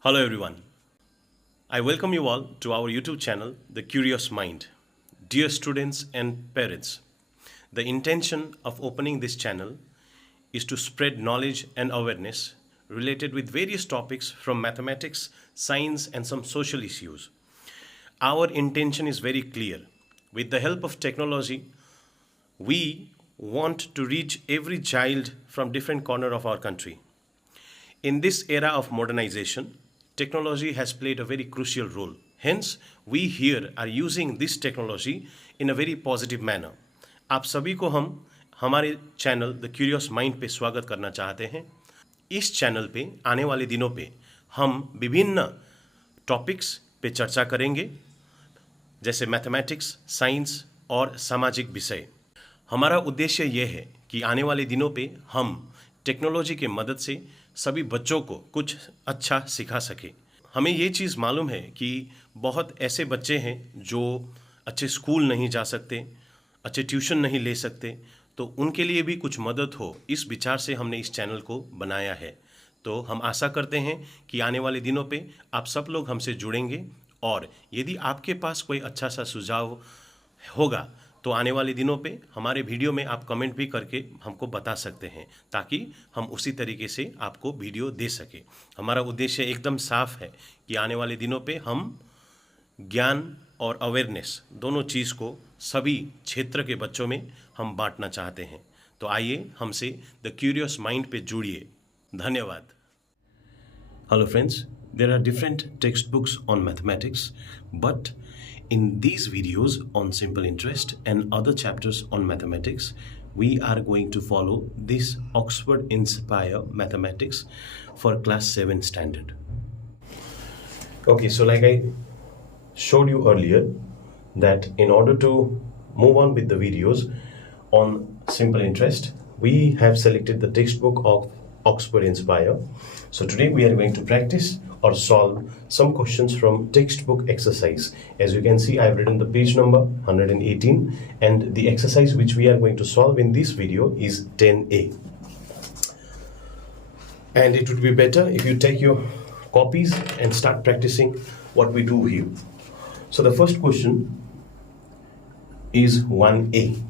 Hello everyone. I welcome you all to our YouTube channel, The Curious Mind. Dear students and parents, the intention of opening this channel is to spread knowledge and awareness related with various topics from mathematics, science and some social issues. Our intention is very clear. With the help of technology, we want to reach every child from different corner of our country. In this era of modernization, technology has played a very crucial role. Hence, we here are using this technology in a very positive manner. आप सभी को हम हमारे channel the curious mind पे स्वागत करना चाहते हैं। इस चैनल पे आने वाले दिनों पे हम विभिन्न टॉपिक्स पे चर्चा करेंगे, जैसे मैथमेटिक्स, साइंस और सामाजिक विषय। हमारा उद्देश्य ये है कि आने वाले दिनों पे हम टेक्नोलॉजी के मदद से सभी बच्चों को कुछ अच्छा सिखा सके। हमें ये चीज़ मालूम है कि बहुत ऐसे बच्चे हैं जो अच्छे स्कूल नहीं जा सकते, अच्छे ट्यूशन नहीं ले सकते, तो उनके लिए भी कुछ मदद हो, इस विचार से हमने इस चैनल को बनाया है। तो हम आशा करते हैं कि आने वाले दिनों पे आप सब लोग हमसे जुड़ेंगे और यदि आपके पास कोई अच्छा सा सुझाव होगा तो आने वाले दिनों पे हमारे वीडियो में आप कमेंट भी करके हमको बता सकते हैं, ताकि हम उसी तरीके से आपको वीडियो दे सके। हमारा उद्देश्य एकदम साफ है कि आने वाले दिनों पे हम ज्ञान और अवेयरनेस दोनों चीज़ को सभी क्षेत्र के बच्चों में हम बांटना चाहते हैं। तो आइए हमसे द क्यूरियस माइंड पे जुड़िए। धन्यवाद। Hello friends, there are different textbooks on mathematics, but in these videos on simple interest and other chapters on mathematics, we are going to follow this Oxford-inspire mathematics for class 7 standard. Okay, so like I showed you earlier, that in order to move on with the videos on simple interest, we have selected the textbook of Oxford-inspire. So today we are going to practice or solve some questions from textbook exercise. As you can see, I have written the page number 118, and the exercise which we are going to solve in this video is 10A. And it would be better if you take your copies and start practicing what we do here. So the first question is 1A.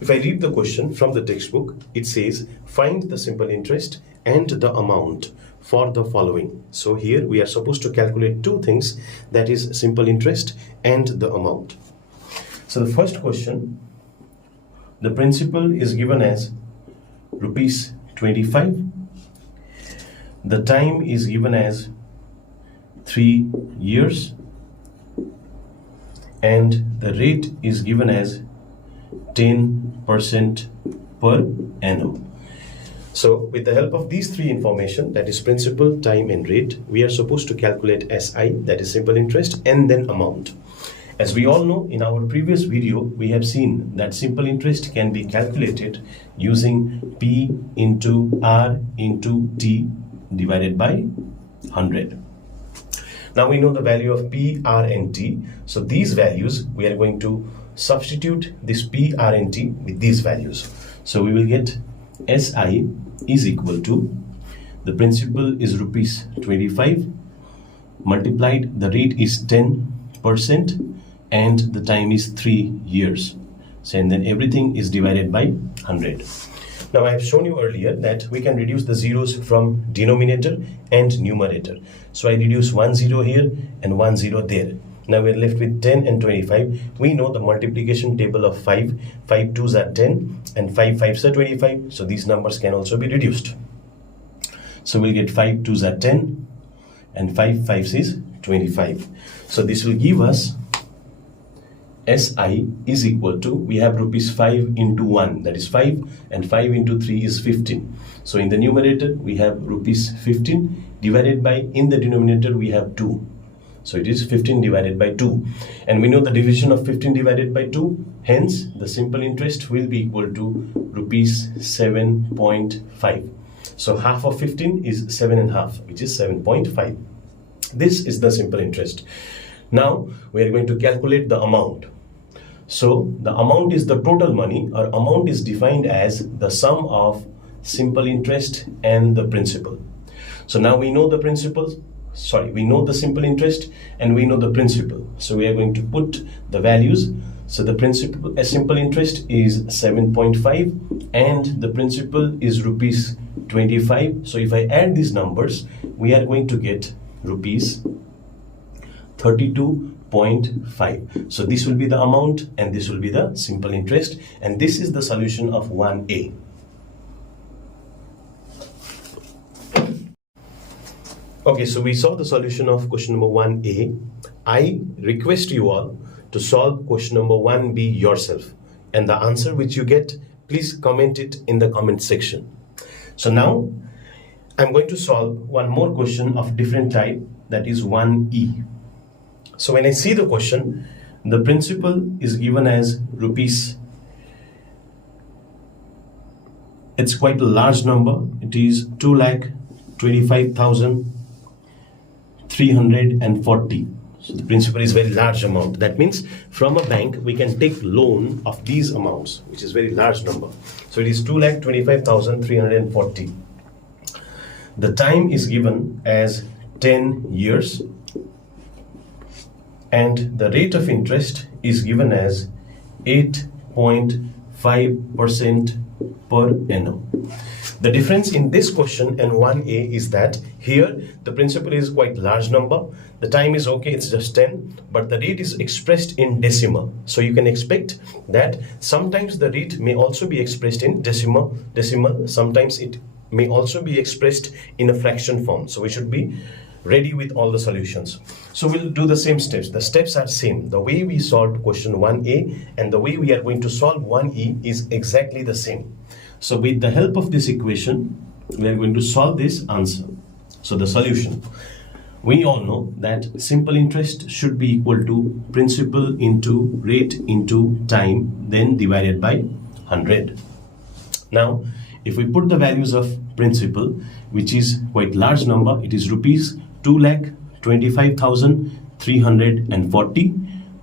If I read the question from the textbook, it says, find the simple interest and the amount for the following. So here we are supposed to calculate two things, that is simple interest and the amount. So the first question, the principal is given as rupees 25. The time is given as 3 years. And the rate is given as 10% per annum. So with the help of these three information, that is principal, time and rate, we are supposed to calculate SI, that is simple interest, and then amount. As we all know, in our previous video, we have seen that simple interest can be calculated using P into R into T divided by 100. Now we know the value of P, R and T. So these values, we are going to substitute this P, R and T with these values. So we will get SI is equal to, the principal is rupees 25 multiplied, the rate is 10% and the time is 3 years. So and then everything is divided by 100. Now I have shown you earlier that we can reduce the zeros from denominator and numerator. So I reduce 1 0 here and 1 0 there. Now we are left with 10 and 25. We know the multiplication table of 5. 5 2s are 10 and 5 5s are 25. So these numbers can also be reduced. So we'll get 5 2s are 10 and 5 5s is 25. So this will give us SI is equal to, we have rupees 5 into 1, that is 5, and 5 into 3 is 15. So in the numerator we have rupees 15 divided by, in the denominator we have 2. So it is 15 divided by 2. And we know the division of 15 divided by 2. Hence, the simple interest will be equal to rupees 7.5. So half of 15 is 7.5, which is 7.5. This is the simple interest. Now, we are going to calculate the amount. So, the amount is the total money, or amount is defined as the sum of simple interest and the principal. So now we know the principal. we know the simple interest and we know the principal. So we are going to put the values. So the principal, a simple interest is 7.5 and the principal is rupees 25. So if I add these numbers, we are going to get rupees 32.5. So this will be the amount and this will be the simple interest, and this is the solution of 1A. Okay, so we saw the solution of question number 1A. I request you all to solve question number 1B yourself, and the answer which you get, please comment it in the comment section. So now I'm going to solve one more question of different type, that is 1E. So when I see the question, the principal is given as rupees, it's quite a large number, it is 2,25,340. So the principal is very large amount. That means from a bank we can take loan of these amounts, which is very large number. So it is 2,25,340. The time is given as 10 years and the rate of interest is given as 8.5% per annum. The difference in this question and 1A is that here the principal is quite large number, the time is okay, it's just 10, but the rate is expressed in decimal. So you can expect that sometimes the rate may also be expressed in decimal, sometimes it may also be expressed in a fraction form. So we should be ready with all the solutions. So we'll do the same steps. The steps are same. The way we solved question 1A and the way we are going to solve 1E is exactly the same. So with the help of this equation, we are going to solve this answer. So the solution. We all know that simple interest should be equal to principal into rate into time, then divided by 100. Now, if we put the values of principal, which is quite large number, it is rupees 2,25,340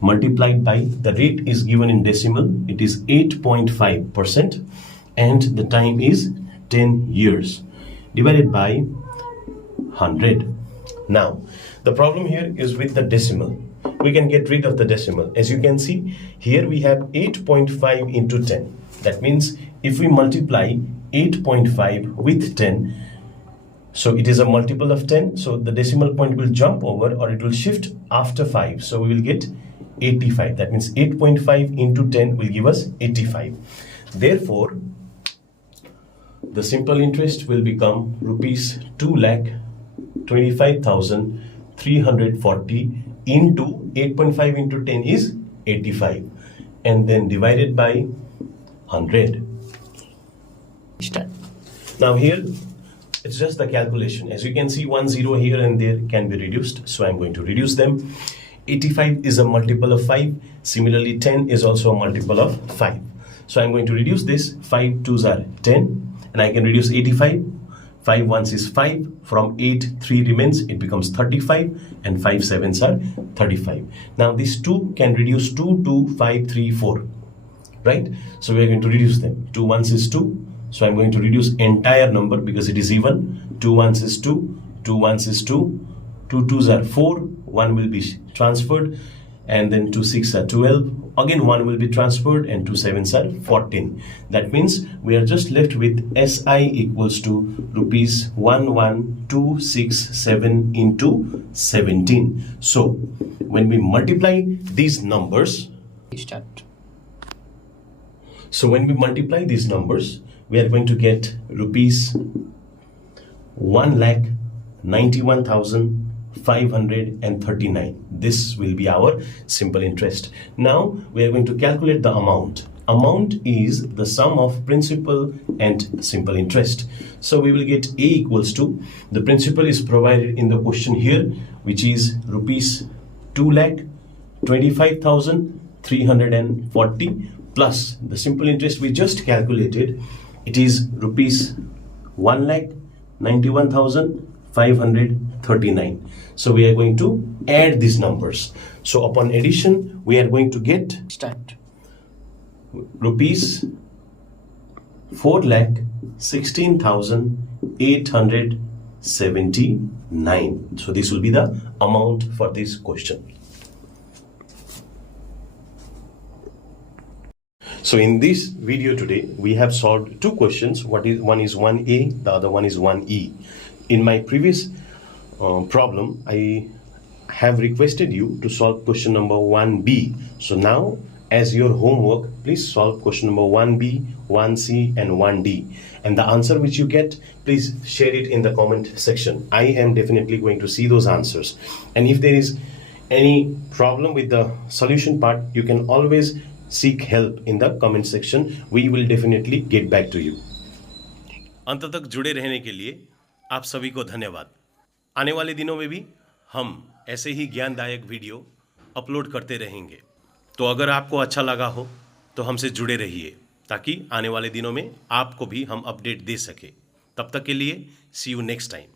multiplied by the rate is given in decimal, it is 8.5%. and the time is 10 years divided by 100. Now the problem here is with the decimal. We can get rid of the decimal. As you can see here we have 8.5 into 10. That means if we multiply 8.5 with 10, so it is a multiple of 10, so the decimal point will jump over or it will shift after 5, so we will get 85. That means 8.5 into 10 will give us 85. Therefore the simple interest will become rupees 2,25,340 into 8.5 into 10 is 85 and then divided by 100. Start. Now here it's just the calculation. As you can see, 1 0 here and there can be reduced, so I'm going to reduce them. 85 is a multiple of 5. Similarly 10 is also a multiple of 5. So I'm going to reduce this. 5 2s are 10 and I can reduce 85. 5 1s is 5. From 8 3 remains, it becomes 35 and 5 7s are 35. Now these 2 can reduce 2 2 5 3 4, right? So we are going to reduce them. 2 1s is 2. So I'm going to reduce entire number because it is even. 2 1s is 2, 2 1s is 2, 2 2s are 4, 1 will be transferred, and then 2 6 are 12. Again 1 will be transferred and 2 7s are 14. That means we are just left with SI equals to rupees 11267 into 17. So when we multiply these numbers, we are going to get rupees 1,91,539. This will be our simple interest. Now we are going to calculate the amount. Amount is the sum of principal and simple interest. So we will get A equals to, the principal is provided in the question here, which is rupees 2,25,340 plus the simple interest we just calculated. It is rupees 1,91,539. So we are going to add these numbers. So upon addition, we are going to get rupees 4,16,860. 79. So this will be the amount for this question. So in this video today, we have solved two questions. One is 1A, the other one is 1E. In my previous problem, I have requested you to solve question number 1B. So now, as your homework, please solve question number 1B, 1C, and 1D. And the answer which you get, please share it in the comment section. I am definitely going to see those answers. And if there is any problem with the solution part, you can always seek help in the comment section. We will definitely get back to you. अंत तक जुड़े रहने के लिए आप सभी को धन्यवाद. आने वाले दिनों में भी हम ऐसे ही ज्ञानदायक वीडियो अपलोड करते रहेंगे. तो अगर आपको अच्छा लगा हो तो हमसे जुड़े रहिए ताकि आने वाले दिनों में आपको भी हम अपडेट दे सके. तब तक के लिए सी यू नेक्स्ट टाइम.